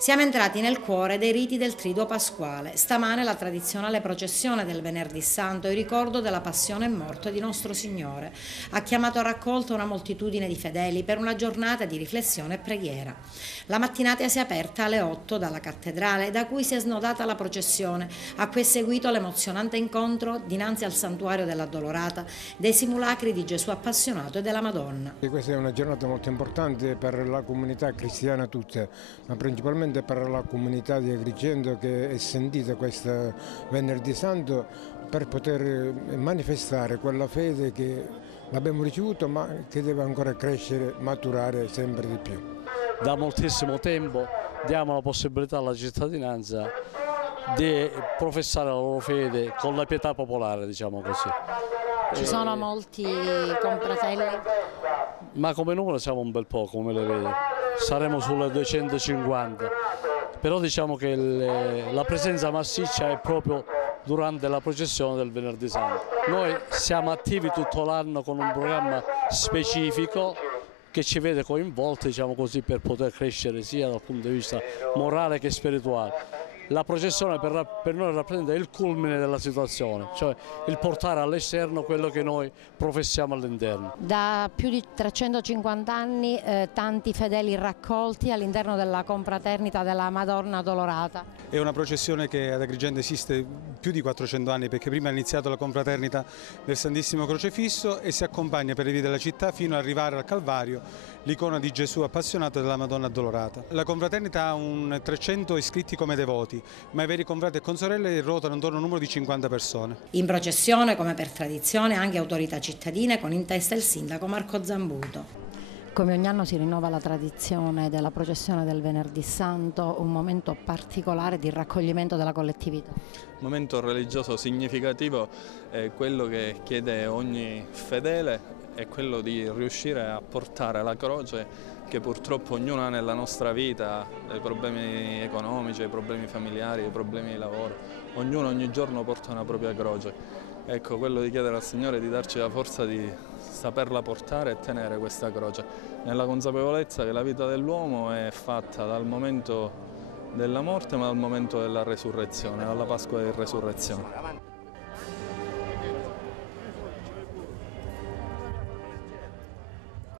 Siamo entrati nel cuore dei riti del Triduo Pasquale. Stamane la tradizionale processione del Venerdì Santo, in ricordo della passione e morte di nostro Signore, ha chiamato a raccolta una moltitudine di fedeli per una giornata di riflessione e preghiera. La mattinata si è aperta alle 8 dalla cattedrale, da cui si è snodata la processione, a cui è seguito l'emozionante incontro dinanzi al santuario dell'Addolorata dei simulacri di Gesù appassionato e della Madonna. Questa è una giornata molto importante per la comunità cristiana tutta, ma principalmente per la comunità di Agrigento che è sentita questo Venerdì Santo per poter manifestare quella fede che l'abbiamo ricevuto ma che deve ancora crescere, maturare sempre di più. Da moltissimo tempo diamo la possibilità alla cittadinanza di professare la loro fede con la pietà popolare, diciamo così. Ci sono molti confratelli? Ma come numero siamo un bel po', come le vede. Saremo sulle 250, però diciamo che la presenza massiccia è proprio durante la processione del Venerdì Santo. Noi siamo attivi tutto l'anno con un programma specifico che ci vede coinvolti, diciamo così, per poter crescere sia dal punto di vista morale che spirituale. La processione per noi rappresenta il culmine della situazione, cioè il portare all'esterno quello che noi professiamo all'interno. Da più di 350 anni tanti fedeli raccolti all'interno della confraternita della Madonna Addolorata. È una processione che ad Agrigento esiste più di 400 anni, perché prima è iniziata la confraternita del Santissimo Crocefisso e si accompagna per le vie della città fino ad arrivare al Calvario, l'icona di Gesù appassionato della Madonna Addolorata. La confraternita ha 300 iscritti come devoti, ma i veri confrati e consorelle ruotano intorno a un numero di 50 persone. In processione, come per tradizione, anche autorità cittadine con in testa il sindaco Marco Zambuto. Come ogni anno si rinnova la tradizione della processione del Venerdì Santo, un momento particolare di raccoglimento della collettività. Un momento religioso significativo è quello che chiede ogni fedele, è quello di riuscire a portare la croce che purtroppo ognuno ha nella nostra vita, i problemi economici, i problemi familiari, i problemi di lavoro. Ognuno ogni giorno porta una propria croce. Ecco, quello di chiedere al Signore di darci la forza di saperla portare e tenere questa croce, nella consapevolezza che la vita dell'uomo è fatta dal momento della morte ma dal momento della resurrezione, dalla Pasqua di Resurrezione.